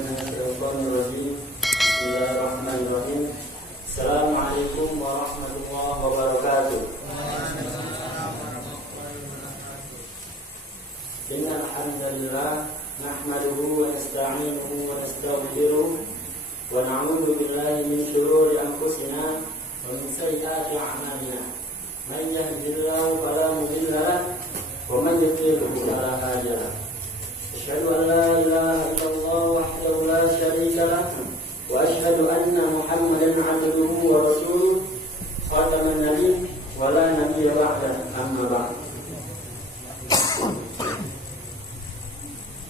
Bismillahirrahmanirrahim. Assalamualaikum warahmatullahi wabarakatuh. Innal hamdalillah nahmaduhu wa nasta'inuhu wa nastaghfiruh wa na'udzu billahi min shururi anfusina wa min sayyiati a'malina. Man yahdihillahu fala mudilla lahu wa man yudlil fala hadiya lahu. Asyhadu an la ilaha illallah wahdahu la syarika lahu wa asyhadu anna Muhammadan 'abduhu wa rasuluh khataman nabiyyin wa la nabiyya ba'dahu, amma ba'd.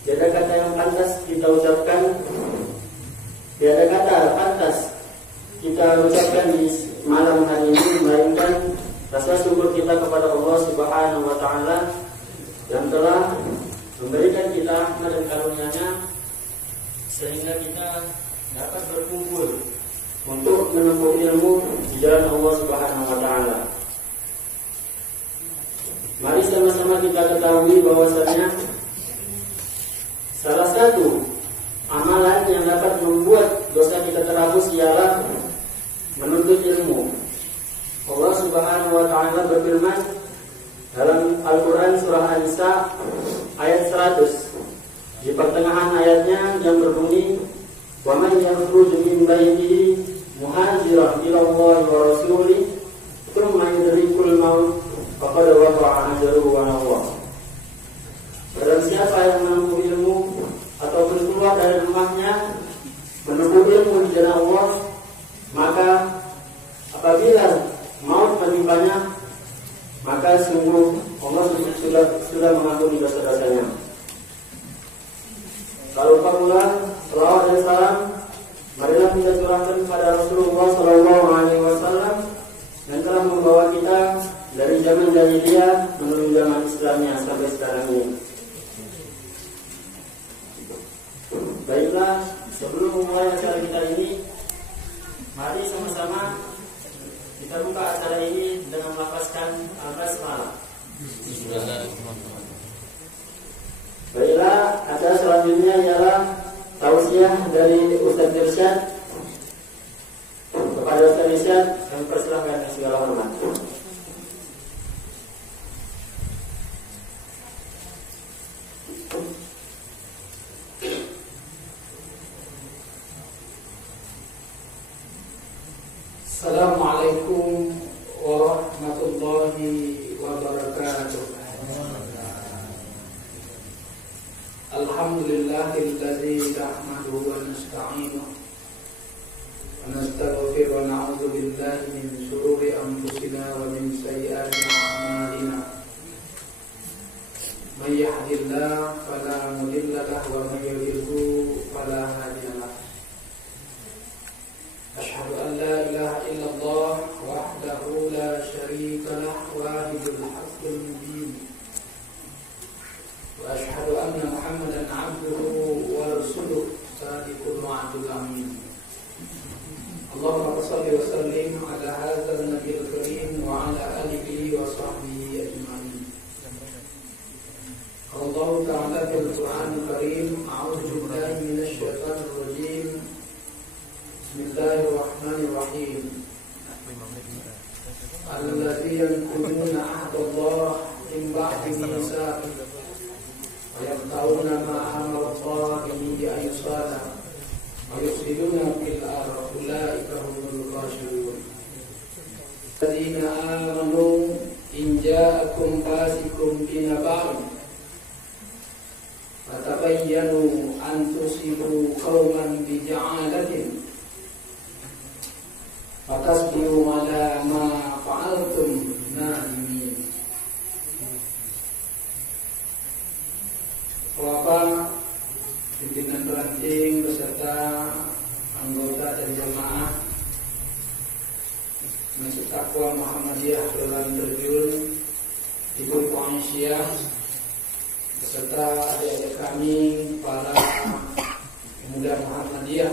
Tiada kata yang pantas kita ucapkan, tiada kata pantas kita ucapkan di malam hari ini melainkan rasa syukur kita kepada Allah Subhanahu wa taala yang telah memberikan kita rahmat dan karunia-Nya sehingga kita dapat berkumpul untuk menempuh ilmu di jalan Allah Subhanahu wa taala. Mari sama-sama kita ketahui bahwasanya salah satu amalan yang dapat membuat dosa kita terhapus ialah menuntut ilmu. Allah Subhanahu wa taala berfirman dalam Al-Qur'an surah An-Nisa ayat 100. Di pertengahan ayatnya yang berbunyi, "Wa man yakhruju min baitihi muhajiran ila Allah wa rasulih, tsumma yudrikul maut faqad waqa'a ajruhu wa Allah." Barang siapa yang menempuh ilmu ataupun keluar dari rumahnya menempuh ilmu di jalan Allah, maka apabila maut menimpanya, maka sungguh Allah sudah mengampuni dosa-dosanya. Kalau pula selawat dan salam marilah kita curahkan kepada Rasulullah Sallallahu Alaihi Wasallam yang telah membawa kita dari zaman jahiliyah menuju zaman Islamnya sampai sekarang ini. Baiklah, sebelum memulai acara kita ini, mari sama-sama kita buka acara ini dengan melafazkan al-basmalah. Baiklah, acara selanjutnya ialah tausiah dari Ustaz Irsyad. Kepada Ustaz Irsyad, kami persilahkan dengan segala hormat. Assalamualaikum warahmatullahi wabarakatuh. Alhamdulillahilladzi nahmaduhu wa nasta'inuhu wa nastaghfiruh wa na'udzu billahi min shururi anfusina wa min sayyiati a'malina. May yahdihillahu fala mudilla lahu wa may yudlil fala hadiya lahu. Asyhadu an la ilaha illallah wahdahu la syarika lahu wahidul haqqil mubin. Wa asyhadu anna Muhammadan 'abduhu wa rasuluh sadiqul wa'dul amin. Allahumma shalli wa sallim ala hadzal nabiyil karim wa ala alihi wa sahbihi ajma'in. Allah ta'ala fil Qur'anil Karim, a'udzu billahi minasy syaithanir rajim. Bismillahirrahmanirrahim. Alladzina yanquduna 'ahdallahi min ba'di mitsaqih wa yaqta'una ma amara Allah bihi an yusala wa yufsiduna fil ardi ulaika humul khasirun. Alladzina amanu in ja'akum fasiqun binaba'in fatabayyanu an tusibu qauman bijahalatin fatasbihu ala ma fa'altum nadimin. Bapak pimpinan peranting beserta anggota dan jemaah Masjid Taqwa Muhammadiyah Dalam Terjun, Ibu Aisyah beserta adik-adik kami para pemuda Muhammadiyah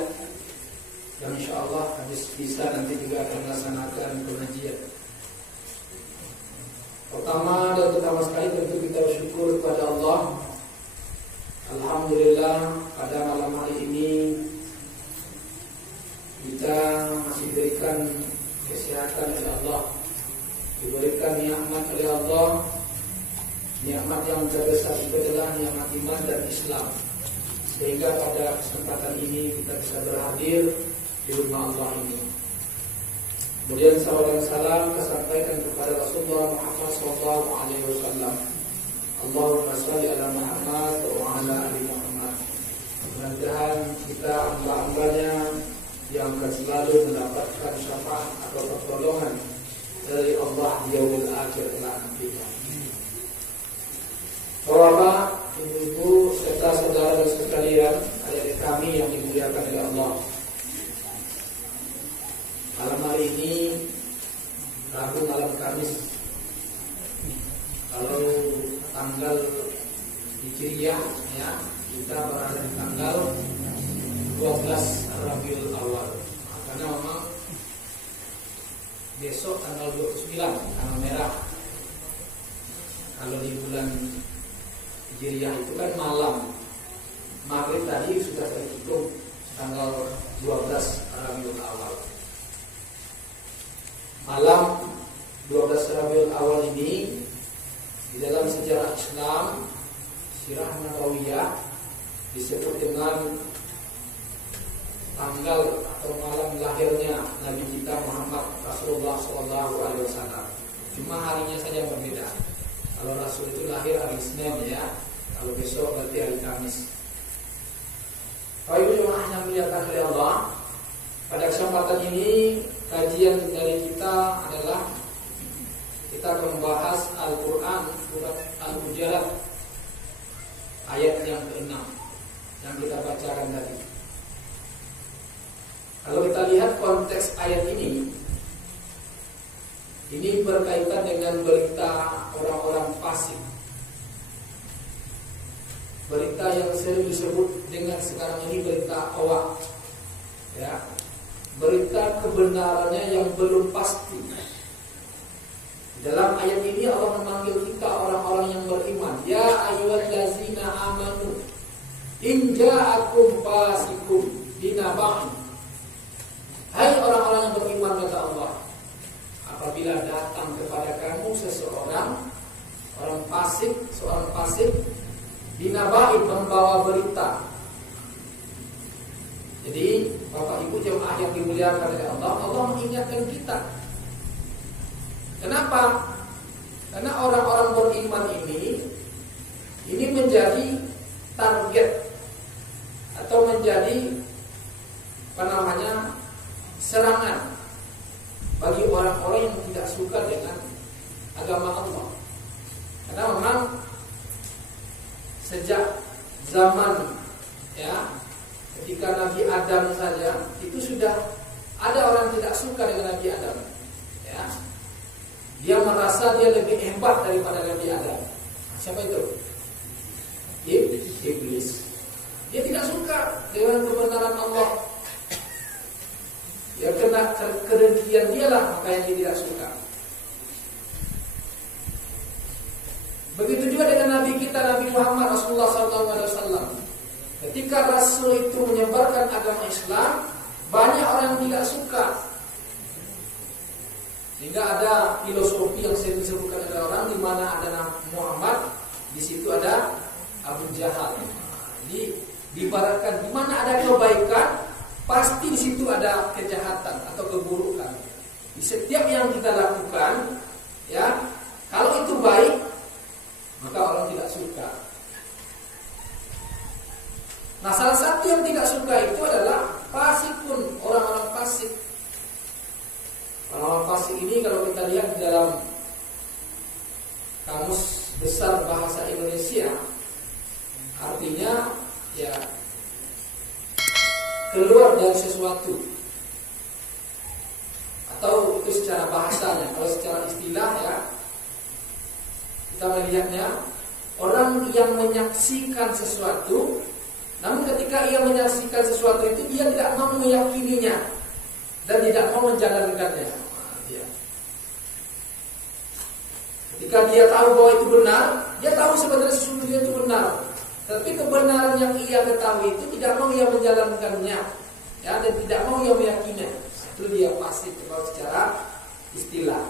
yang insyaallah habis bisa nanti juga akan melaksanakan pengajian. Pertama dan utama sekali tentu kita bersyukur kepada Allah. Alhamdulillah pada malam hari ini yang terbesar itu adalah nikmat iman dan Islam. Sehingga pada kesempatan ini kita bisa berhadir di rumah Allah ini. Kemudian salawat dan salam kesampaikan kepada Rasulullah Muhammad SAW. Allahumma shalli ala Muhammad wa ala ali Muhammad. Mudah-mudahan kita hamba-hambanya yang akan selalu mendapatkan syafaat atau pertolongan dari Allah di yaumil akhir nanti. Bapak, ibu-ibu serta saudara sekalian, adik-adik kami yang dimuliakan oleh Allah. Malam hari ini Rabu malam Kamis. Kalau tanggal Hijriah ya, kita berada di tanggal 12 Rabiul Awal. Karena memang besok tanggal 29 tanggal merah. Kalau di bulan Hijriah itu kan malam. Maghrib tadi sudah terhitung tanggal 12 Rabiul Awal. Malam 12 Rabiul Awal ini di dalam sejarah Islam, Sirah Nabawiyah disebut dengan tanggal atau malam lahirnya Nabi kita Muhammad Rasulullah SAW. Cuma harinya saja yang berbeda. Kalau Rasul itu lahir hari Senin ya, kalau besok berarti hari Kamis. Kalau ibu jemaah yang muliakan oleh Allah, pada kesempatan ini kajian dari kita adalah kita akan membahas Al-Quran surat Al-Hujurat ayat yang ke-6 yang kita bacakan tadi. Kalau kita lihat konteks ayat ini berkaitan dengan berita orang-orang fasik. Berita yang sering disebut dengan sekarang ini berita hoax. Ya. Berita kebenarannya yang belum pasti. Dalam ayat ini Allah memanggil kita orang-orang yang beriman. Ya ayyuhallazina amanu in ja'akum fasiqun binaba'in. Hai orang-orang yang beriman, kata Allah, apabila datang kepada kamu seorang fasik binaba'in, membawa berita. Jadi Bapak Ibu jemaah yang dimuliakan oleh Allah, Allah mengingatkan kita. Kenapa? Karena orang-orang beriman ini menjadi target atau menjadi serangan bagi orang-orang yang tidak suka dengan agama Allah. Karena memang sejak zaman ya, ketika Nabi Adam saja itu sudah ada orang tidak suka dengan Nabi Adam. Ya. Dia merasa dia lebih hebat daripada Nabi Adam. Siapa itu? Iblis. Dia tidak suka dengan kebenaran Allah. Ya kena kedengkian dialah, makanya dia tidak suka. Begitu juga dengan Nabi kita, Nabi Muhammad Rasulullah SAW. Ketika Rasul itu menyebarkan agama Islam, banyak orang yang tidak suka. Sehingga ada filosofi yang sering disebutkan oleh orang, di mana ada Nabi Muhammad, di situ ada Abu Jahal. Jadi diibaratkan di mana ada kebaikan, pasti di situ ada kejahatan atau keburukan. Di setiap yang kita lakukan, ya, kalau itu baik, maka orang tidak suka. Nah, salah satu yang tidak suka itu adalah fasikun, orang-orang fasik. Orang-orang fasik ini kalau kita lihat di dalam kamus besar bahasa Indonesia, artinya ya keluar dari sesuatu, atau itu secara bahasanya. Kalau secara istilah ya, kita melihatnya orang yang menyaksikan sesuatu, namun ketika ia menyaksikan sesuatu itu dia tidak mau meyakininya dan tidak mau menjalankannya. Ketika dia tahu bahwa itu benar, dia tahu sebenarnya sesungguhnya itu benar, tapi kebenaran yang ia ketahui itu tidak mau ia menjalankannya, ya, dan tidak mau ia meyakininya. Itu dia fasik kalau secara istilah.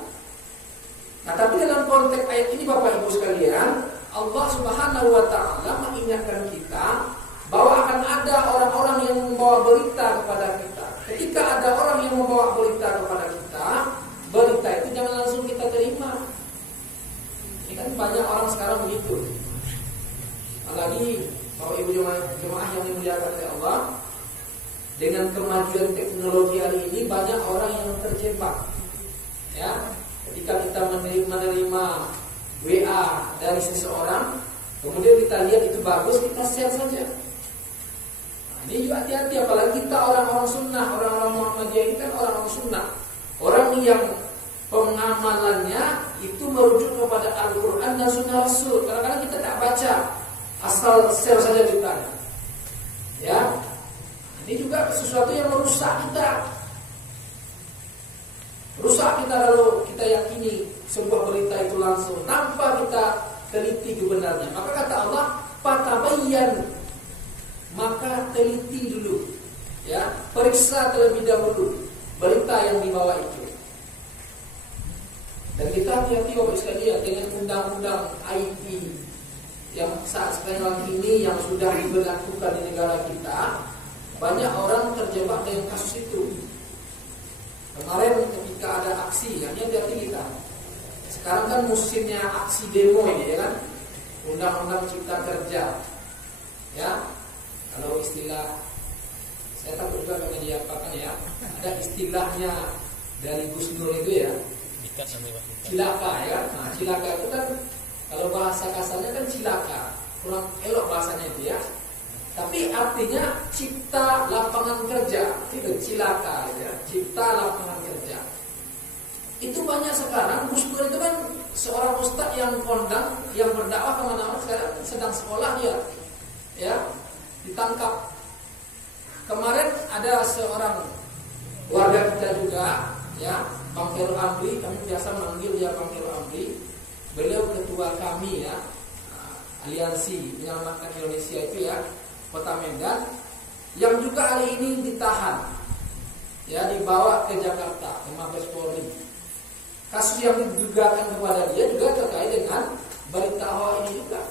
Nah, tapi dalam konteks ayat ini Bapak Ibu sekalian, Allah Subhanahu wa taala mengingatkan kita bahwa akan ada orang-orang yang membawa berita kepada kita. Ketika ada orang yang membawa berita kepada kita, berita itu jangan langsung kita terima. Ini kan banyak orang sekarang begitu. Apalagi Bapak Ibu jemaah yang dimuliakan oleh Allah, dengan kemajuan teknologi hari ini banyak orang yang terjebak. Ya, ketika kita menerima WA dari seseorang, kemudian kita lihat itu bagus, kita share saja. Nah, ini juga hati-hati, apalagi kita orang-orang sunnah, orang-orang Muhammadiyah ini kan orang-orang sunnah, orang yang pengamalannya itu merujuk kepada Al-Quran dan Sunnah Rasul. Kadang-kadang kita tak baca, asal share saja beritanya. Ya, ini juga sesuatu yang merusak kita. Rusak kita kalau kita yakini sebuah berita itu langsung tanpa kita teliti kebenarannya. Maka kata Allah, fatabayyan, maka teliti dulu, ya, periksa terlebih dahulu berita yang dibawa itu. Dan kita hati-hati Bapak sekalian dengan undang-undang IT yang saat sekarang ini yang sudah diberlakukan di negara kita. Banyak orang terjebak dengan kasus itu. Kemarin ketika ada aksi, hanya hati-hati kita. Sekarang kan musimnya aksi demo ini, ya kan? Undang-undang Cipta Kerja. Ya, kalau istilah, saya takut juga karena diapakan ya. Ada istilahnya dari Gus Nur itu ya. Cilaka ya. Nah, cilaka itu kan kalau bahasa kasarnya kan cilaka. Kurang elok bahasanya itu ya. Tapi artinya cipta lapangan kerja, itu cilaka ya, cipta lapangan kerja. Itu banyak sekarang. Gus Dur itu kan seorang ustadz yang kondang, yang berdakwah kemana-mana, sekarang sedang sekolah dia, ya, ditangkap. Kemarin ada seorang warga kita juga, ya, Bang Khairul Amri, kami biasa manggil dia Bang Khairul Amri. Beliau ketua kami ya, Aliansi Menyelamatkan Indonesia itu ya, Kota Medan, yang juga hari ini ditahan, ya, dibawa ke Jakarta, ke Mabes Polri. Kasus yang ditugakan kepada dia juga terkait dengan berita hoax ini juga,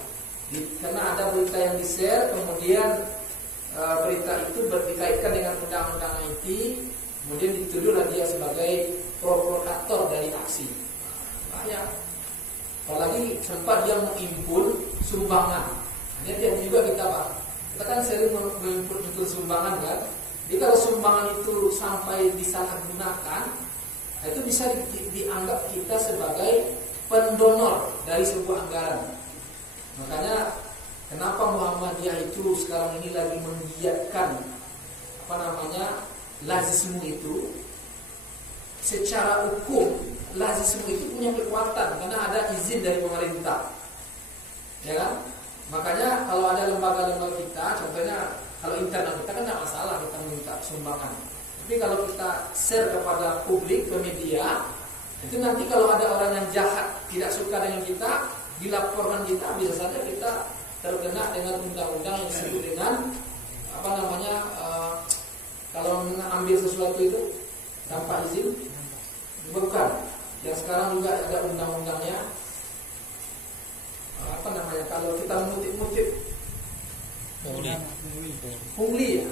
karena ada berita yang di-share, kemudian berita itu dikaitkan dengan undang-undang IT, kemudian dituduhlah dia sebagai provokator dari aksi. Bahaya. Apalagi sempat dia mengimpun sumbangan. Ini tiap juga kita Pak. Kita kan sering mengimpun sumbangan kan. Jadi kalau sumbangan itu sampai disalahgunakan, itu bisa dianggap kita sebagai pendonor dari sebuah anggaran. Makanya kenapa Muhammadiyah itu sekarang ini lagi menggiatkan lazisme itu secara hukum. Lazisme itu punya kekuatan karena ada izin dari pemerintah, ya kan? Makanya kalau ada lembaga-lembaga kita, contohnya kalau internal kita kan tidak masalah kita minta sumbangan. Tapi kalau kita share kepada publik, ke media, itu nanti kalau ada orang yang jahat tidak suka dengan kita, dilaporkan kita, bisa saja kita terkena dengan undang-undang yang disebut dengan kalau mengambil sesuatu itu tanpa izin, bukan. Yang sekarang juga ada undang-undangnya, kalau kita mengutip pungli.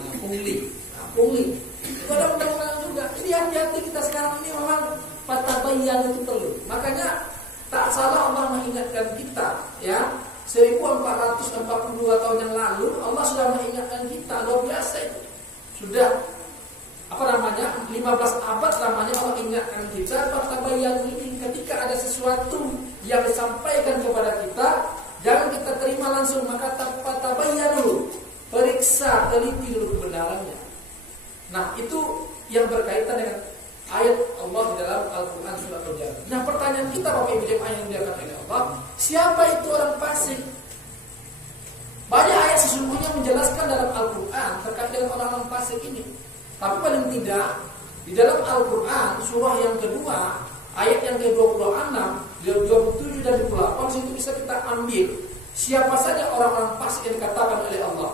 Itu ada undang-undang juga. Jadi hati-hati kita sekarang ini memang fatabayyan itu perlu. Makanya tak salah Allah mengingatkan kita, ya. 1442 tahun yang lalu Allah sudah mengingatkan kita, luar biasa itu. Sudah 15 abad lamanya Allah ingatkan kita, fatabayyan ini ketika ada sesuatu yang disampaikan kepada kita, jangan kita terima langsung, maka fatabayyan dulu, periksa, teliti dulu kebenarannya. Nah, itu yang berkaitan dengan ayat Allah di dalam Al-Quran surat Al-Jannah. Nah, pertanyaan kita Bapak Ibu jemaah yang dimuliakan oleh Allah, siapa itu orang fasik? Banyak ayat sesungguhnya menjelaskan dalam Al-Quran terkait dengan orang-orang fasik ini. Tapi paling tidak di dalam Al-Quran surah yang kedua ayat yang ke-26, 27 dan 28 situ bisa kita ambil siapa saja orang-orang fasik yang dikatakan oleh Allah.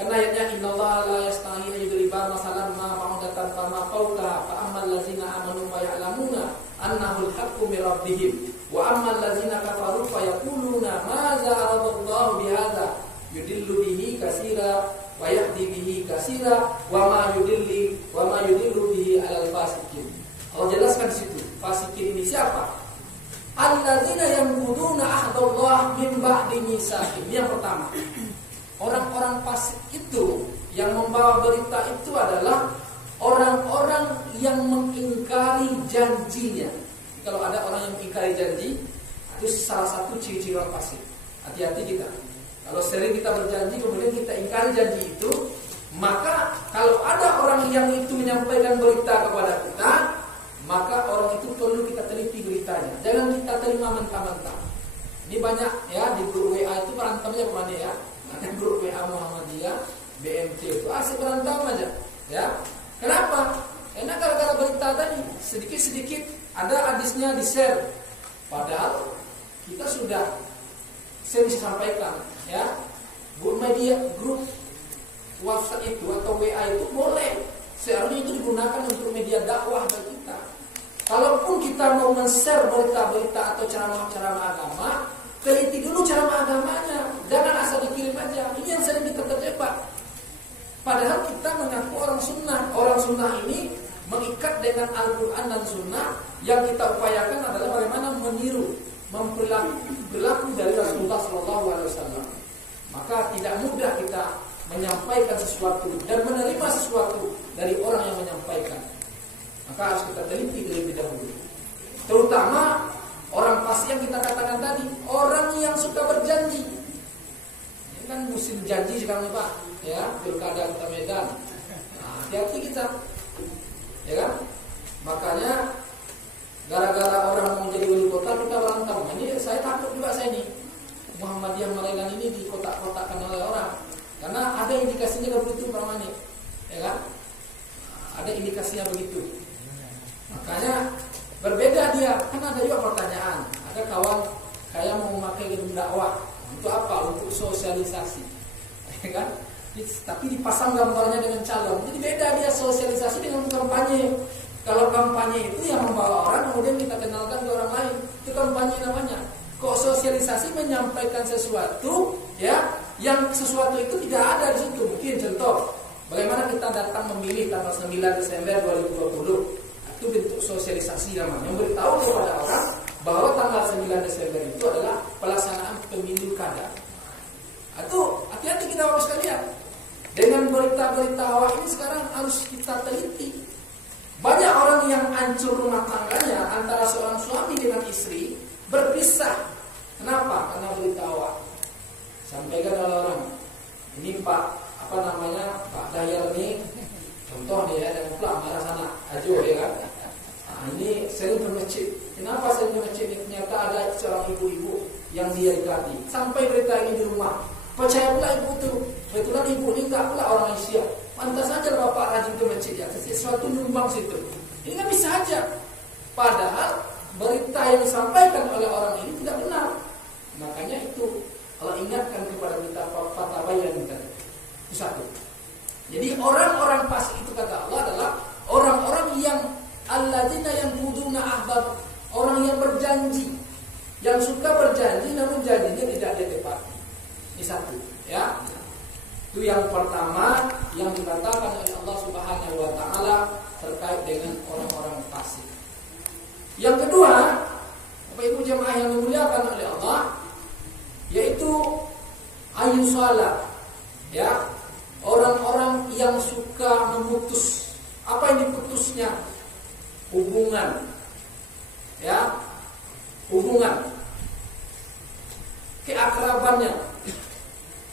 Karena ayatnya innallaha la yastahi an yudriba masalan ma ba'datan fa ma fawqa fa ammal ladzina amanu fa ya'lamuna annahu al-haqqu min rabbihim Wa ammal ladzina kafaru fayaquluna madza aradallahu bihadza yudillu bihi katsira wa yahdi bihi katsira wa ma yudillu bihi alal fasikin. Allah jelaskan di situ. Fasikin ini siapa? Alladzina yanquduna ahdallah min ba'di mitsaqih. Yang pertama, orang-orang fasik itu yang membawa berita itu adalah orang-orang yang mengingkari janjinya. Kalau ada orang yang mengingkari janji, itu salah satu ciri-ciri orang fasik. Hati-hati kita. Kalau sering kita berjanji kemudian kita ingkari janji itu, maka kalau ada orang yang itu menyampaikan berita kepada kita, maka orang itu perlu kita teliti beritanya. Jangan kita terima mentah-mentah. Ini banyak ya di grup WA itu berantemnya kemana ya? Ada grup WA Muhammadiyah, BMT itu asik berantem aja. Ya, kenapa? Karena gara-gara berita tadi sedikit-sedikit ada hadisnya di-share. Padahal kita sudah saya bisa sampaikan ya, grup media, grup WhatsApp itu atau WA itu boleh. Seharusnya itu digunakan untuk media dakwah bagi kita. Kalaupun kita mau men-share berita-berita atau ceramah-ceramah agama, teliti dulu ceramah agamanya. Jangan asal dikirim aja. Ini yang sering kita terjebak. Padahal kita mengaku orang sunnah. Orang sunnah ini mengikat dengan Al-Quran dan sunnah. Yang kita upayakan adalah bagaimana meniru, berlaku dari Rasulullah SAW. Maka tidak mudah kita menyampaikan sesuatu dan menerima sesuatu dari orang yang menyampaikan. Maka harus kita teliti terlebih dahulu. Terutama orang fasik yang kita katakan tadi, orang yang suka berjanji. Ini kan musim janji sekarang nih Pak, ya, pilkada Kota Medan. Nah, hati-hati kita, ya kan? Makanya gara-gara orang mau jadi wali kota kita berantem. Ini saya takut juga saya nih Muhammadiyah Malaylan ini di kotak-kotakan oleh orang. Karena ada indikasinya begitu Pak Mani, ya kan? Ada indikasinya begitu. Makanya berbeda dia. Kan ada juga pertanyaan. Ada kawan saya mau memakai gedung dakwah untuk apa? Untuk sosialisasi, ya kan? Tapi dipasang gambarnya dengan calon. Jadi beda dia sosialisasi dengan kampanye. Kalau kampanye itu yang membawa orang kemudian kita kenalkan ke orang lain, itu kampanye namanya. Kok sosialisasi menyampaikan sesuatu, ya, yang sesuatu itu tidak ada di situ. Mungkin contoh, bagaimana kita datang memilih tanggal 9 Desember 2020. Itu bentuk sosialisasi namanya. Memberitahu kepada orang bahwa tanggal 9 Desember itu adalah pelaksanaan pemilu kada. Itu hati-hati kita Bapak sekalian. Dengan berita-berita awal ini sekarang harus kita teliti. Banyak orang yang hancur rumah tangganya antara seorang suami dengan istri berpisah. Kenapa? Karena berita awal. Sampaikan oleh orang. Ini Pak, apa namanya, Pak Dayal ini, contoh nih ya, dan pulang marah sana, ajo ya kan. Nah, ini sering ke masjid. Kenapa sering ke masjid? Ternyata ada seorang ibu-ibu yang dia dekati. Sampai berita ini di rumah. Percaya pula ibu itu. Betulan ibu ini enggak pula orang Asia. Pantas saja Bapak rajin ke masjid ya. Sesuatu nyumbang situ. Ini kan bisa aja. Padahal berita yang disampaikan oleh orang ini tidak benar. Makanya itu Allah ingatkan kepada kita fatabayan tadi. Itu satu. Jadi orang-orang fasik itu kata Allah adalah orang-orang yang alladzina yanquduna ahbab, orang yang berjanji, yang suka berjanji namun janjinya tidak ditepati. Ini satu, ya. Itu yang pertama yang dikatakan oleh Allah Subhanahu wa taala terkait dengan orang-orang fasik. Yang kedua, Bapak Ibu jemaah yang dimuliakan oleh Allah, yaitu ayyusala, ya. Orang-orang yang suka memutus. Apa yang diputusnya? Hubungan. Ya. Hubungan. Keakrabannya.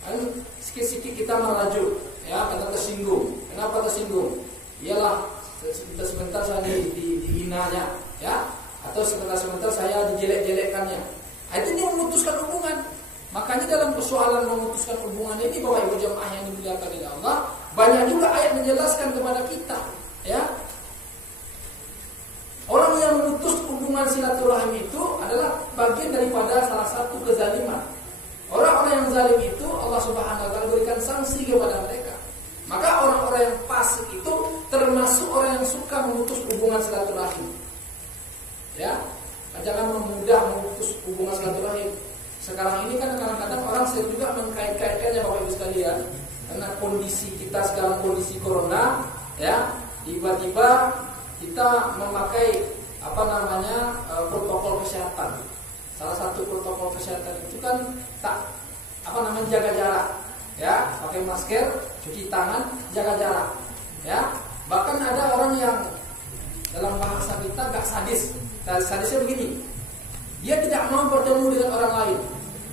Kan sikit-sikit kita merajuk, ya, karena tersinggung. Kenapa tersinggung? Iyalah sebentar saya dihinanya, ya, atau sebentar saya dijelek-jelekkannya. Itu dia memutuskan hubungan. Makanya dalam persoalan memutuskan hubungan ini Bapak Ibu jemaah yang dimuliakan oleh Allah, banyak juga ayat menjelaskan kepada kita, ya. Orang yang memutus hubungan silaturahim itu adalah bagian daripada salah satu kezaliman. Orang-orang yang zalim itu Allah Subhanahu wa taala berikan sanksi kepada mereka. Maka orang-orang yang fasik itu termasuk orang yang suka memutus hubungan silaturahim. Ya, jangan memudah memutus hubungan silaturahim. Sekarang ini kan kadang-kadang orang sering juga mengkait-kaitkannya Bapak Ibu sekalian, karena kondisi kita sekarang kondisi corona, ya, tiba-tiba kita memakai protokol kesehatan. Salah satu protokol kesehatan itu kan jaga jarak, ya, pakai masker, cuci tangan, jaga jarak, ya. Bahkan ada orang yang dalam bahasa kita gak sadis. Sadisnya begini, dia tidak mau bertemu dengan orang lain.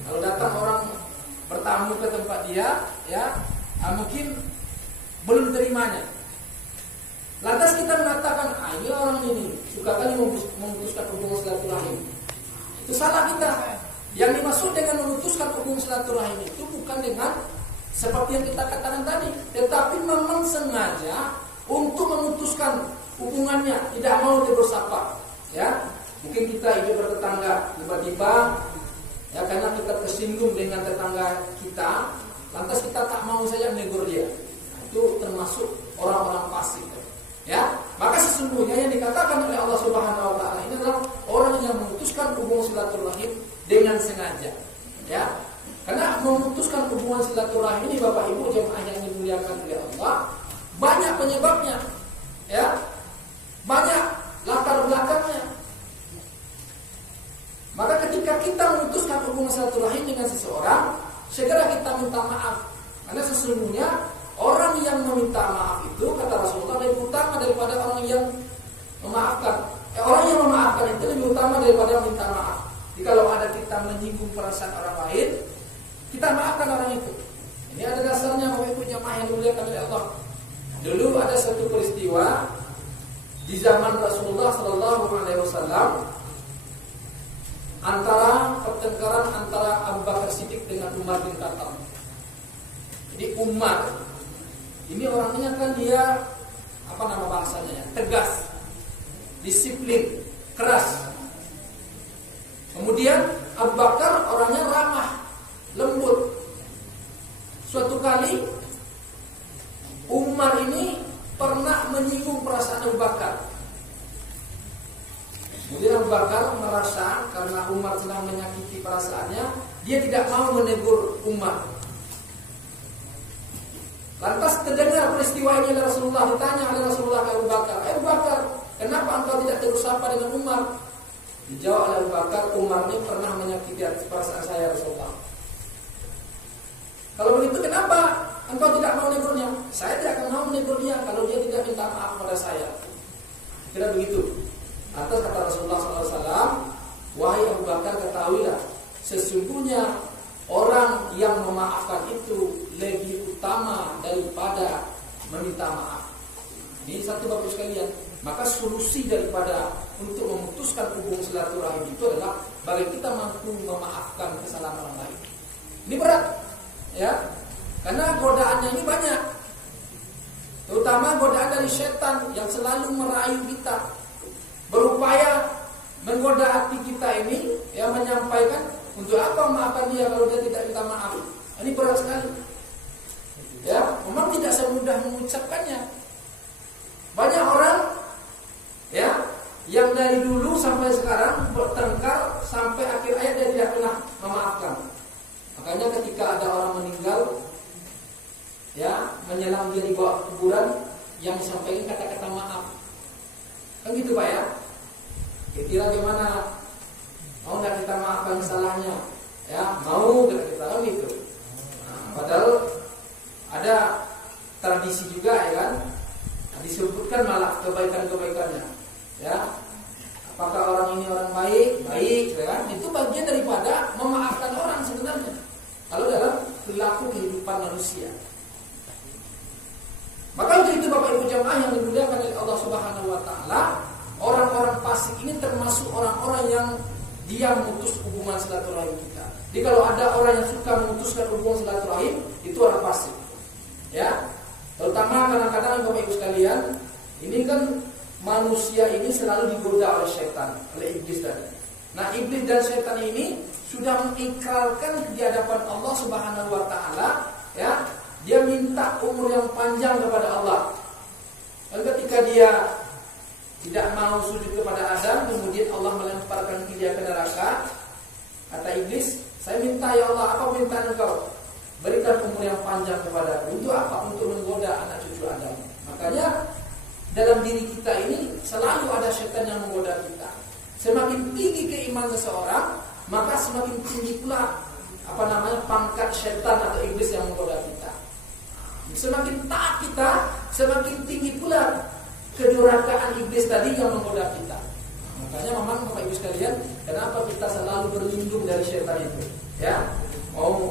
Kalau datang orang bertamu ke tempat dia, ya, mungkin belum terimanya. Lantas kita mengatakan, ini orang ini suka kali memutuskan hubungan silaturahim. Itu salah kita. Yang dimaksud dengan memutuskan hubungan silaturahim itu bukan dengan seperti yang kita katakan tadi, tetapi memang sengaja untuk memutuskan hubungannya, tidak mau bersapa, ya. Mungkin kita hidup bertetangga, tiba-tiba, ya, karena kita tersinggung dengan tetangga kita, lantas kita tak mau saja menegur dia. Itu termasuk orang-orang fasik, ya. Maka sesungguhnya yang dikatakan oleh Allah Subhanahu wa taala ini adalah orang yang memutuskan hubungan silaturahim dengan sengaja, ya. Karena memutuskan hubungan silaturahim ini Bapak Ibu jemaah yang dimuliakan oleh Allah, banyak penyebabnya, ya. Banyak latar belakangnya. Maka ketika kita memutuskan hubungan silaturahim dengan seseorang, segera kita minta maaf. Karena sesungguhnya orang yang meminta maaf itu, kata Rasulullah, lebih utama daripada orang yang memaafkan. Orang yang memaafkan itu lebih utama daripada minta maaf. Jadi kalau ada kita menyinggung perasaan orang lain, kita maafkan orang itu. Ini ada dasarnya Bapak Ibu jemaah yang dimuliakan oleh Allah. Dulu ada satu peristiwa di zaman Rasulullah Sallallahu Alaihi Wasallam, antara pertengkaran antara Abu Bakar Siddiq dengan Umar bin Khattab. Jadi Umar ini orangnya kan dia bahasanya ya, tegas, disiplin, keras. Kemudian Abu Bakar orangnya ramah, lembut. Suatu kali Umar ini pernah menyinggung perasaan Abu Bakar. Kemudian Abu Bakar merasa karena Umar sedang menyakiti perasaannya, dia tidak mau menegur Umar. Lantas terdengar peristiwa ini oleh Rasulullah, ditanya oleh Rasulullah ke Abu Bakar, Abu Bakar, kenapa engkau tidak tegur sapa dengan Umar? Dijawab oleh Abu Bakar, Umar ini pernah menyakiti perasaan saya Rasulullah. Kalau begitu kenapa engkau tidak mau menegurnya? Saya tidak akan mau menegur dia kalau dia tidak minta maaf kepada saya. Kira begitu. Atas kata Rasulullah SAW, wahai Abu Bakar, ketahuilah, sesungguhnya orang yang memaafkan itu lebih utama daripada meminta maaf. Ini satu Bapak sekalian. Maka solusi daripada untuk memutuskan hubungan silaturahim itu adalah bagi kita mampu memaafkan kesalahan orang lain. Ini berat, ya, karena godaannya ini banyak. Terutama godaan dari setan yang selalu merayu kita, berupaya menggoda hati kita ini, ya, menyampaikan untuk apa memaafkan dia kalau dia tidak minta maaf. Ini berat sekali. Ya, memang tidak semudah mengucapkannya. Banyak orang, ya, yang dari dulu sampai sekarang bertengkar sampai akhir hayat dia tidak pernah memaafkan. Makanya ketika ada orang meninggal, ya, menyelam dia di bawah kuburan, yang disampaikan kata-kata maaf. Kan gitu Pak, ya. Kira-kira gimana? Mau nggak kita maafkan kesalahannya? Ya, mau kita kan gitu. Nah, padahal ada tradisi juga, ya kan? Nah, disebutkan malah kebaikan-kebaikannya. Ya, apakah orang ini orang baik, ya kan? Itu bagian daripada memaafkan orang sebenarnya. Kalau dalam perilaku kehidupan manusia. Maka untuk itu Bapak Ibu jemaah yang dimuliakan oleh Allah Subhanahu wa taala, orang-orang fasik ini termasuk orang-orang yang dia memutus hubungan silaturahim kita. Jadi kalau ada orang yang suka memutuskan hubungan silaturahim, itu orang fasik. Ya. Terutama kadang-kadang Bapak Ibu sekalian, ini kan manusia ini selalu digoda oleh setan, oleh iblis tadi. Nah, iblis dan setan ini sudah mengikrarkan di hadapan Allah Subhanahu wa taala, ya. Dia minta umur yang panjang kepada Allah. Dan ketika dia tidak mau sujud kepada Adam, kemudian Allah melemparkan dia ke neraka, Kata iblis, saya minta ya Allah, apa permintaan engkau? Berikan umur yang panjang kepadaku. Untuk apa? Untuk menggoda anak cucu Adam. Makanya dalam diri kita ini selalu ada setan yang menggoda kita. Semakin tinggi keimanan seseorang, maka semakin tinggi pula pangkat setan atau iblis yang menggoda kita. Semakin taat kita, semakin tinggi pula kedurhakaan iblis tadi yang menggoda kita. Makanya memang Bapak Ibu sekalian, kenapa kita selalu berlindung dari setan itu? Ya, mau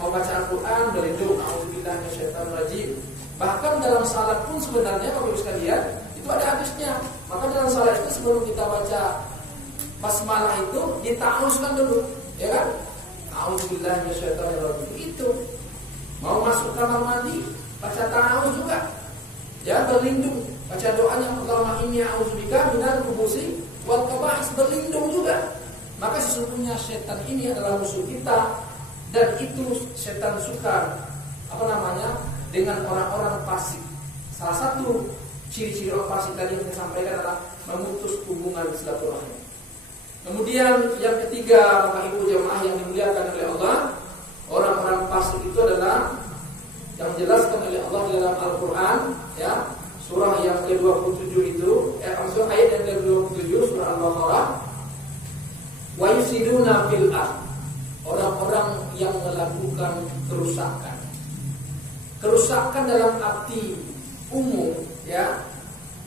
baca Al-Quran berlindung, auzubillah minasyaitonir rajim. Bahkan dalam salat pun sebenarnya Bapak Ibu sekalian itu ada hadisnya. Maka dalam salat itu sebelum kita baca basmalah itu dita'awuzkan dulu, ya kan? Auzubillah minasyaitonir rajim. Itu mau masuk kamar mandi baca ta'awuz juga. Ya, berlindung, baca doanya Allahumma inni a'udzubika minal khubuthi wal khaba'is, berlindung juga. Maka sesungguhnya setan ini adalah musuh kita, dan itu setan suka dengan orang-orang fasik. Salah satu ciri-ciri orang fasik tadi yang saya sampaikan adalah memutus hubungan silaturahim. Kemudian yang ketiga, Bapak Ibu jemaah yang dimuliakan oleh Allah, orang-orang fasik itu adalah yang dijelaskan oleh Allah di dalam Al-Quran, ya, surah yang ke-27 itu, ayat yang ke-27 surah Al-Baqarah, wa yusiduna fil ardh, orang-orang yang melakukan kerusakan. Kerusakan dalam arti umum, ya,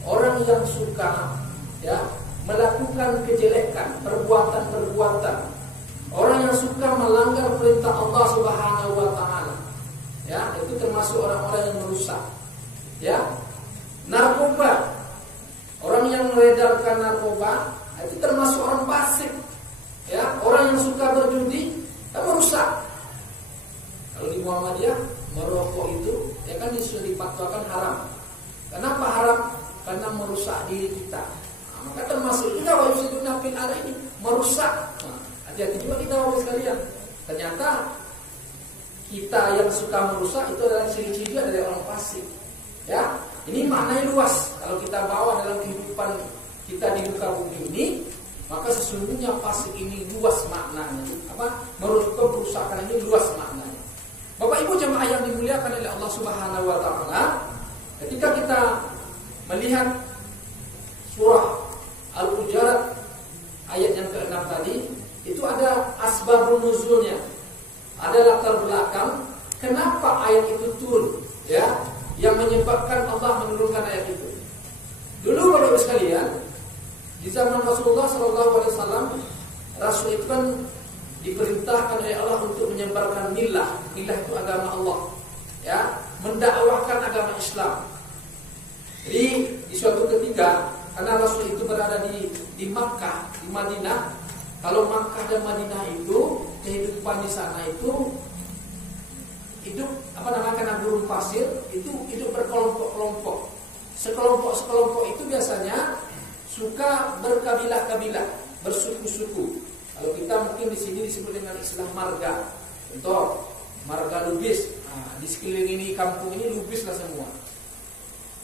orang yang suka, ya, melakukan kejelekan, perbuatan-perbuatan, orang yang suka melanggar perintah Allah Subhanahu wa taala. Ya, itu termasuk orang-orang yang merusak. Ya, narkoba, orang yang mengedarkan narkoba itu termasuk orang fasik. Ya, orang yang suka berjudi merusak. Kalau di Muhammadiyah merokok itu ya kan sudah dipatwakan haram. Kenapa haram? Karena merusak diri kita. Nah, maka termasuk juga wajib fil ardh ini merusak. Nah, hati-hati juga kita Bapak sekalian. Ternyata kita yang suka merusak itu adalah ciri-ciri dari orang fasik. Ya, ini maknanya luas. Kalau kita bawa dalam kehidupan kita di muka bumi ini, maka sesungguhnya fasik ini luas maknanya. Kerusakan ini luas maknanya. Bapak Ibu jemaah yang dimuliakan oleh Allah Subhanahu wa taala, ketika kita melihat surah Al-Hujurat ayat yang ke-6 tadi, itu ada asbabun nuzulnya. Ada latar belakang kenapa ayat itu turun, ya, yang menyebabkan Allah menurunkan ayat itu. Dulu Bapak Ibu sekalian, di zaman Rasulullah SAW, Rasul itu kan diperintahkan oleh Allah untuk menyebarkan milah. Milah itu agama Allah, ya, mendakwahkan agama Islam. Jadi di suatu ketika, karena Rasul itu berada di Makkah, di Madinah. Kalau Makkah dan Madinah itu kehidupan di sana itu hidup karena gurun pasir, itu hidup berkelompok-kelompok. Sekelompok itu biasanya suka berkabilah-kabilah, bersuku-suku. Kalau kita mungkin di sini disebut dengan istilah marga. Contoh, marga Lubis. Nah, di sekeliling ini kampung ini Lubis lah semua.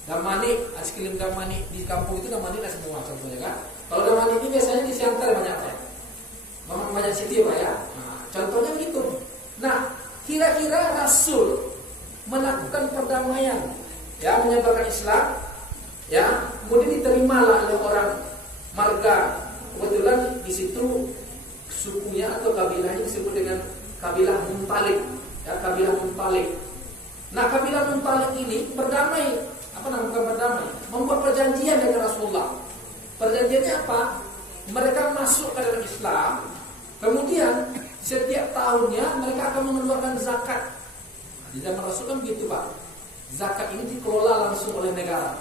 Damani, sekeliling Damani di kampung itu Damani lah semua contohnya kan. Kalau Damani ini biasanya di Siantar banyaknya. Banyak situ Pak ya. Nah, contohnya begitu. Nah, kira-kira Rasul melakukan perdamaian, ya, menyebarkan Islam, ya, kemudian diterimalah oleh orang marga. Kebetulan di situ sukunya atau kabilahnya disebut dengan kabilah Muntalik, ya, kabilah Muntalik. Nah, kabilah Muntalik ini berdamai, berdamai, membuat perjanjian dengan Rasulullah. Perjanjiannya apa? Mereka masuk ke dalam Islam. Kemudian setiap tahunnya mereka akan mengeluarkan zakat. Di zaman Rasul kan begitu Pak. Zakat ini dikelola langsung oleh negara,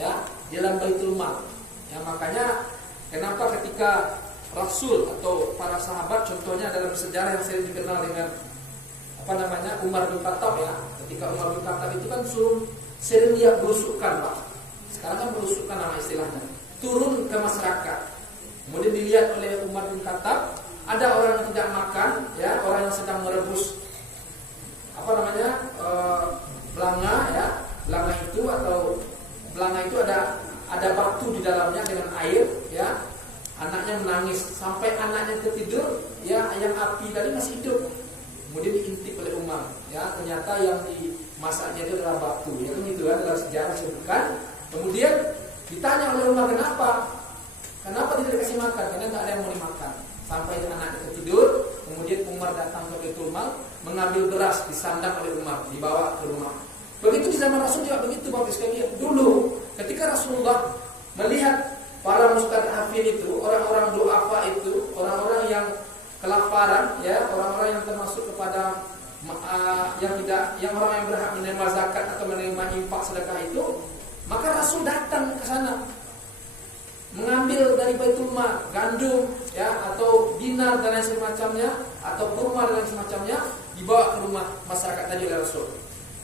ya, dalam Baitul Mal. Ya, makanya kenapa ketika Rasul atau para sahabat, contohnya dalam sejarah yang sering dikenal dengan Umar bin Khattab, ya. Ketika Umar bin Khattab itu kan sering dia berusukan Pak. Sekarang kan berusukan nama istilahnya. Turun ke masyarakat. Kemudian dilihat oleh Umar bin Khattab, ada orang yang tidak makan, ya, orang yang sedang merebus belanga, ya. Belanga itu ada batu di dalamnya dengan air, ya. Anaknya menangis sampai anaknya tertidur, setelah batu, ya kan itu kan dalam sejarah disebutkan. Kemudian ditanya oleh Umar, kenapa tidak dikasih makan? Karena nggak ada yang mau dimakan. Sampai anaknya tertidur, kemudian Umar datang ke Baitul Mal, mengambil beras disandang oleh Umar, dibawa ke rumah. Begitu di zaman Rasul juga begitu, Bapak sekalian. Dulu ketika Rasulullah melihat para mustad'afin itu, orang-orang du'afa itu, orang-orang yang kelaparan, ya, orang-orang yang termasuk kepada yang orang yang berhak menerima zakat atau menerima infak sedekah itu, maka Rasul datang ke sana, mengambil dari Baitul Mal gandum, ya, atau dinar dan lain semacamnya, atau kurma dan lain semacamnya, dibawa ke rumah masyarakat tadi oleh Rasul.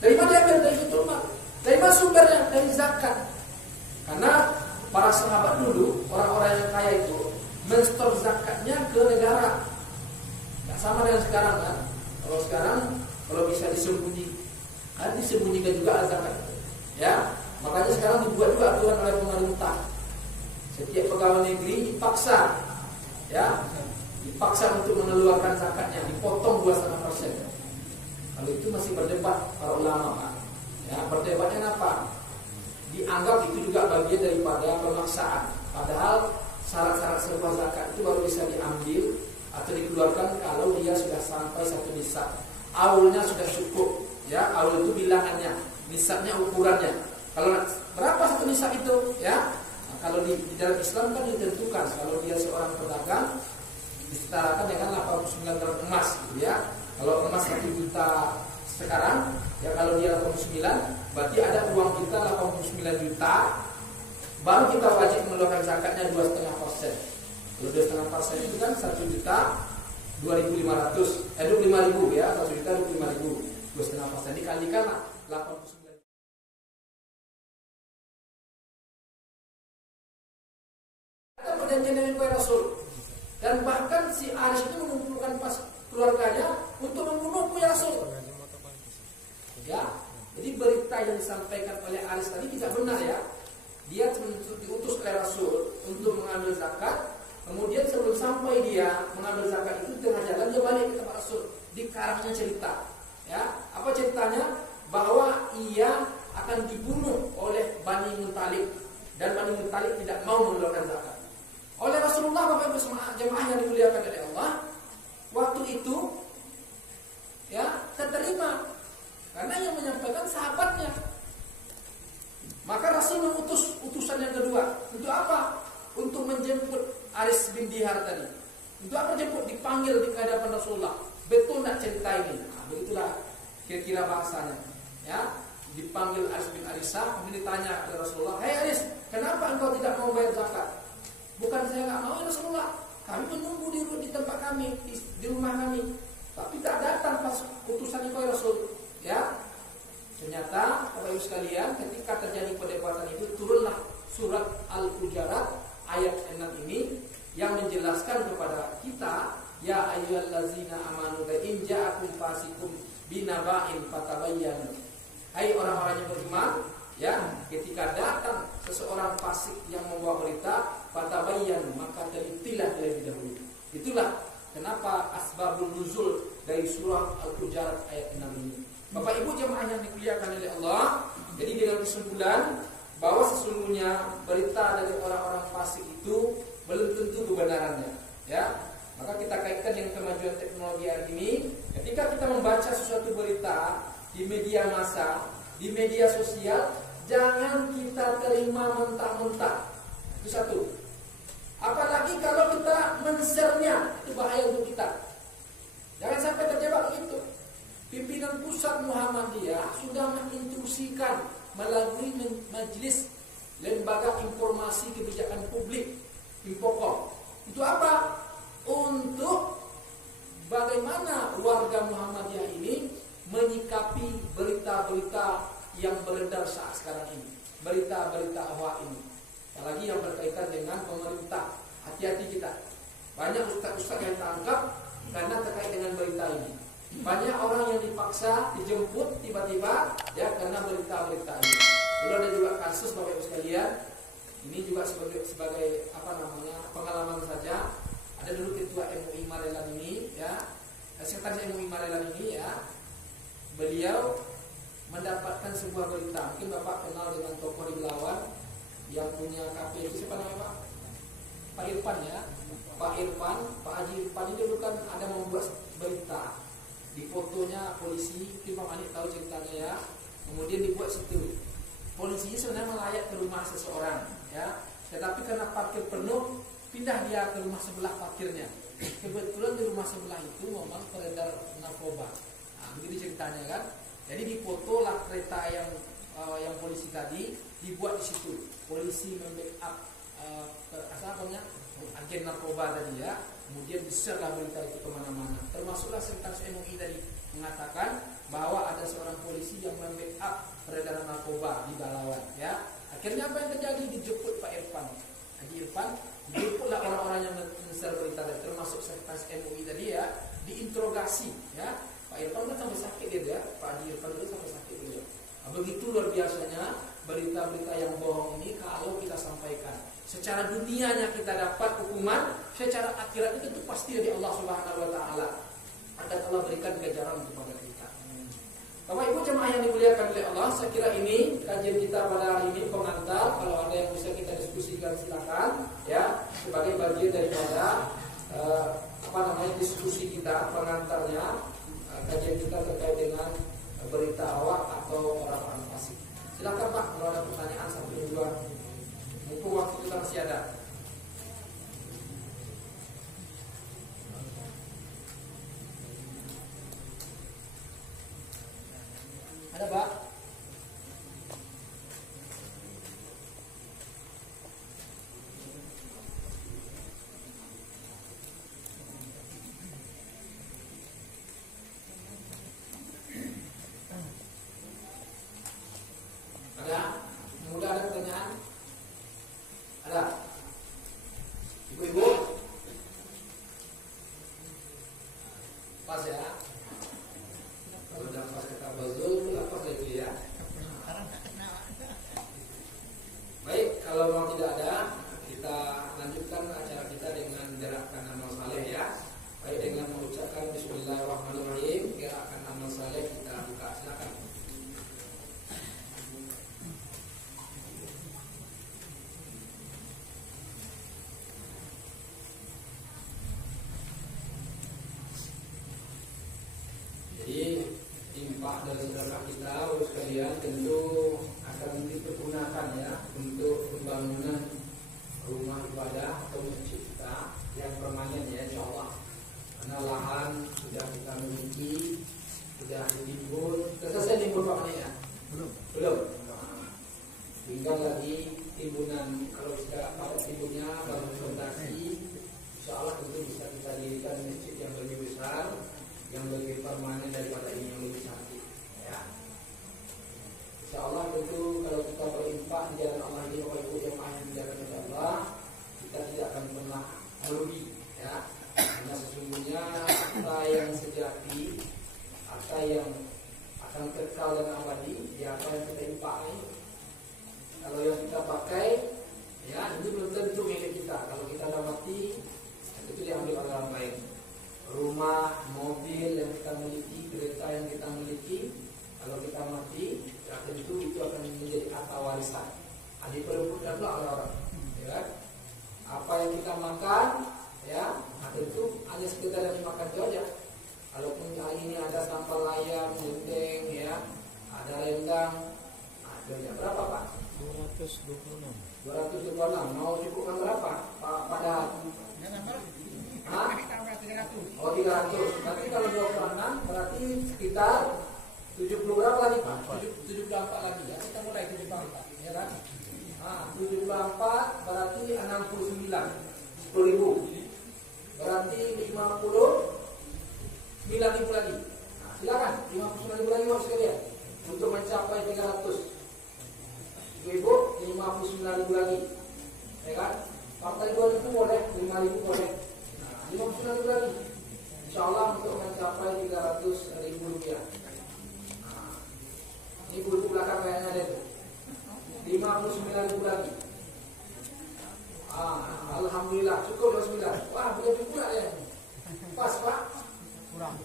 Dari mana diambil? Dari Baitul Mal. Dari mana sumbernya? Dari zakat. Karena para sahabat dulu, orang-orang yang kaya itu mensetor zakatnya ke negara. Tidak sama dengan sekarang kan. Kalau sekarang, kalau bisa disembunyikan juga zakat. Ya, makanya sekarang dibuat juga aturan oleh pemerintah. Setiap pegawai negeri dipaksa, ya, untuk mengeluarkan zakatnya, dipotong 2,5%. Kalau itu masih berdebat para ulama, Pak. Ya, berdebatnya apa? Dianggap itu juga bagian daripada pemaksaan. Padahal syarat-syarat serba zakat itu baru bisa diambil atau dikeluarkan kalau dia sudah sampai 1 nisab. Aulnya sudah cukup, ya. Aul itu bilangannya, nisabnya ukurannya. Kalau berapa 1 nisab itu, ya? Nah, kalau di dalam Islam kan ditentukan kalau dia seorang pedagang disetarakan dengan 89 gram emas, gitu ya. Kalau emas 1 juta sekarang, ya kalau dia 89, berarti ada uang kita 89 juta, baru kita wajib mengeluarkan zakatnya 2,5%. Kalau 2,5% itu kan 1 juta 2.500, 25.000 ya, 1 juta 25.000, 2,5% dikalikan 89. Ada perjanjian dengan Rasul, dan bahkan si Aris itu mengumpulkan pas keluarganya untuk membunuh Rasul. Ya, jadi berita yang disampaikan oleh Aris tadi tidak benar, ya. Dia diutus oleh Rasul untuk mengambil zakat. Kemudian sebelum sampai dia mengambil zakat itu, tengah jalan dia balik ke tempat Rasul. Dikarangnya cerita, ya. Apa ceritanya? Bahwa ia akan dibunuh oleh Bani Muttalib, dan Bani Muttalib tidak mau mengeluarkan zakat. Oleh Rasulullah, Bapak Ibu jemaah yang dimuliakan oleh Allah, waktu itu, ya, terterima karena yang menyampaikan sahabatnya. Maka Rasul mengutus utusan yang kedua. Untuk apa? Untuk menjemput Aris bin Dihar tadi. Untuk apa jemput? Dipanggil di hadapan Rasulullah. Betul nak cerita ini? Nah, begitulah kira-kira bahasanya. Ya, dipanggil Aris bin Arisah, kemudian ditanya oleh Rasulullah, "Hai Aris, kenapa engkau tidak mau bayar zakat?" "Bukan saya nggak mau, ya Rasulullah. Kami menunggu di tempat kami, di rumah kami, tapi tak datang pas utusan itu ya Rasul." Ya, ternyata Bapak Ibu sekalian, ketika terjadi perdebatan itu, turunlah surat Al-Hujurat ayat 6 ini yang menjelaskan kepada kita, ya ayyuhallazina amanu in ja'akum fasiqun binaba'in fatabayyanu. Hai orang-orang yang beriman, ya, ketika datang seseorang fasik yang membawa berita, fatabayyanu, maka telitilah terlebih dahulu. Itulah kenapa asbabun nuzul dari surah Al-Hujurat ayat 6 ini. Bapak Ibu jemaah yang dimuliakan oleh Allah, jadi dengan kesimpulan bahwa sesungguhnya berita dari orang-orang fasik itu belum tentu kebenarannya, ya. Maka kita kaitkan dengan kemajuan teknologi hari ini. Ketika kita membaca sesuatu berita di media massa, di media sosial, jangan kita terima mentah-mentah. Itu satu. Apalagi kalau kita men-share-nya, itu bahaya untuk kita. Jangan sampai terjebak begitu. Pimpinan pusat Muhammadiyah sudah menginstruksikan melalui majelis lembaga informasi kebijakan publik Infocom. Itu apa? Untuk bagaimana warga Muhammadiyah ini menyikapi berita-berita yang beredar saat sekarang ini, berita-berita hoax ini, apalagi yang berkaitan dengan pemerintah. Hati-hati kita. Banyak ustaz-ustaz yang tangkap karena terkait dengan berita ini. Banyak orang yang dipaksa dijemput tiba-tiba, ya, karena berita-berita ini. Dulu ada juga kasus Bapak Ibu sekalian. Ini juga sebagai pengalaman saja. Ada dulu ketua MUI Marelan ini, ya, sekretaris MUI Marelan ini, ya, beliau mendapatkan sebuah berita. Mungkin Bapak kenal dengan tokoh di Belawan yang punya kafe itu, siapa namanya Pak? Pak Irfan ya. Pak Irfan, Pak Haji Irfan ini dulu kan ada membuat berita. Di fotonya polisi, mungkin Pak Manik tahu ceritanya ya. Kemudian dibuat situ. Polisinya sebenarnya melayat ke rumah seseorang ya. Tetapi karena parkir penuh, pindah dia ke rumah sebelah parkirnya. Kebetulan di rumah sebelah itu memang beredar narkoba. Nah, begitu ceritanya kan. Jadi difoto lah kereta yang polisi tadi, dibuat di situ. Polisi membackup agen narkoba tadi ya. Kemudian di-share berita itu kemana-mana. Termasuklah Sekretaris MUI tadi mengatakan bahwa ada seorang polisi yang membackup peredaran narkoba di Balawan ya. Akhirnya apa yang terjadi? Dijemput Pak Irfan, Haji Irfan, dijemputlah orang-orang yang men-share berita tadi, termasuk Sekretaris MUI tadi ya, diinterogasi ya. Pak Irfan kan sampai sakit dia ya, Pak Haji Irfan itu sampai sakit dia. Nah, begitu luar biasanya berita-berita yang bohong ini kalau kita sampaikan. Secara dunianya kita dapat hukuman, secara akhiratnya itu pasti dari Allah Subhanahu wa taala. Akan Allah berikan ganjaran kepada kita. Bapak Ibu jemaah yang dimuliakan oleh Allah, saya kira ini kajian kita pada hari ini pengantar. Kalau ada yang bisa kita diskusikan silakan ya, sebagai bagian daripada diskusi kita pengantarnya, kajian kita terkait dengan berita awak atau orang-orang fasik. Silakan Pak, kalau ada pertanyaan sampai dua. Mumpung waktu kita masih ada. Ada Pak? Ada? Mudah ada pertanyaan? Ada? Ibu-ibu? Pas ya? Kalau udah pas kata Bazul, pas lagi ya? Baik, kalau memang tidak ada, kita lanjutkan acara kita dengan gerakan amal saleh ya. Baik, dengan mengucapkan Bismillahirrahmanirrahim, gerakan amal saleh kita buka. Silakan. Jadi infak dari sedekah kita sekalian tentu akan dipergunakan ya untuk pembangunan rumah ibadah atau masjid kita yang permanen ya insyaallah. Karena lahan sudah kita miliki, sudah ditimbun. Sudah selesai timbun Pak Mani ya? Belum. Tinggal lagi timbunan. Kalau sudah pada timbunnya baru fondasi, insyaallah tentu bisa kita dirikan masjid yang lebih besar, yang lebih permanen daripada ini, yang lebih cantik ya. Insyaallah tentu kalau kita berinfak di jalan Allah ini, Bapak Ibu yang maha di jalan Allah, kita tidak akan pernah merugi ya. Karena sesungguhnya harta yang sejati, harta yang akan kekal dan abadi, ya apa yang kita infakkan. Kalau yang kita pakai ya itu belum tentu milik kita. Kalau kita dah mati, itu diambil oleh orang lain. Rumah, mobil yang kita miliki, kereta yang kita miliki, kalau kita mati, ya tentu itu akan menjadi harta warisan. Diperebutkan pula oleh orang, ya kan? Apa yang kita makan, ya, tentu hanya sekedar yang dimakan saja. Kalaupun hari ini ada sambal layam, dendeng, ya, ada rendang, harganya berapa Pak? 226. Mau cukupkan berapa? Pak Padahal? Hah? Oh 300. Tapi kalau 26 berarti sekitar 70 berapa lagi Pak? 74 lagi ya. Kita mulai 74 ya kan? 74 berarti 69. 10.000. Berarti 59.000 lagi. Nah, silakan 59.000 lagi Mas sekalian untuk mencapai 300. Ibu 59.000 lagi. Ya kan? Partai 2.000 boleh, 5.000 boleh. 59.000 lagi. Insyaallah untuk mencapai 300.000 rupiah. Nah, ini buku belakang kayaknya ada itu. 59.000 lagi. Alhamdulillah cukup 29. Wah, boleh pula ya. Pas Pak. Kurang.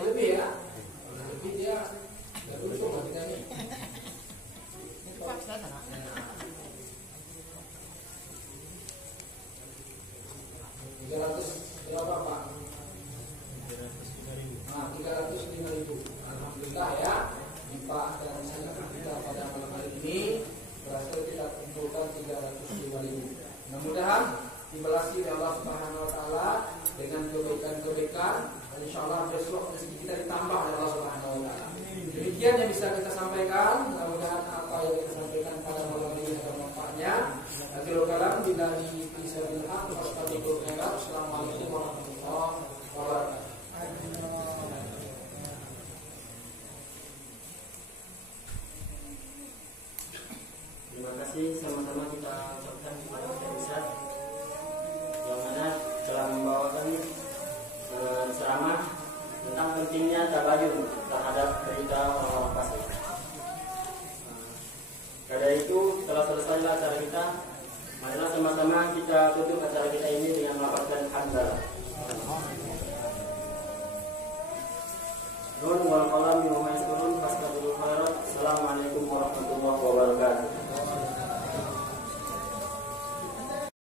Lebih ya. Lebih dia. Terus dibalasi oleh Allah Subhanahu wa taala dengan kebaikan-kebaikan, dan insyaallah besok rezeki kita ditambah oleh Allah Subhanahu wa taala. Demikian yang bisa kita sampaikan. Mudah-mudahan apa yang kita sampaikan pada malam ini ada manfaatnya. Akhirul kalam billahi fisabilillah wa astagfirullah. Assalamualaikum warahmatullahi wabarakatuh. Terima kasih, sama-sama kita ucapkan kepada Ustaz yang mana telah membawakan ceramah tentang pentingnya tabayun terhadap berita orang-orang fasik. Karena itu telah selesai acara kita. Marilah sama-sama kita tutup acara kita ini dengan melafazkan hamdalah.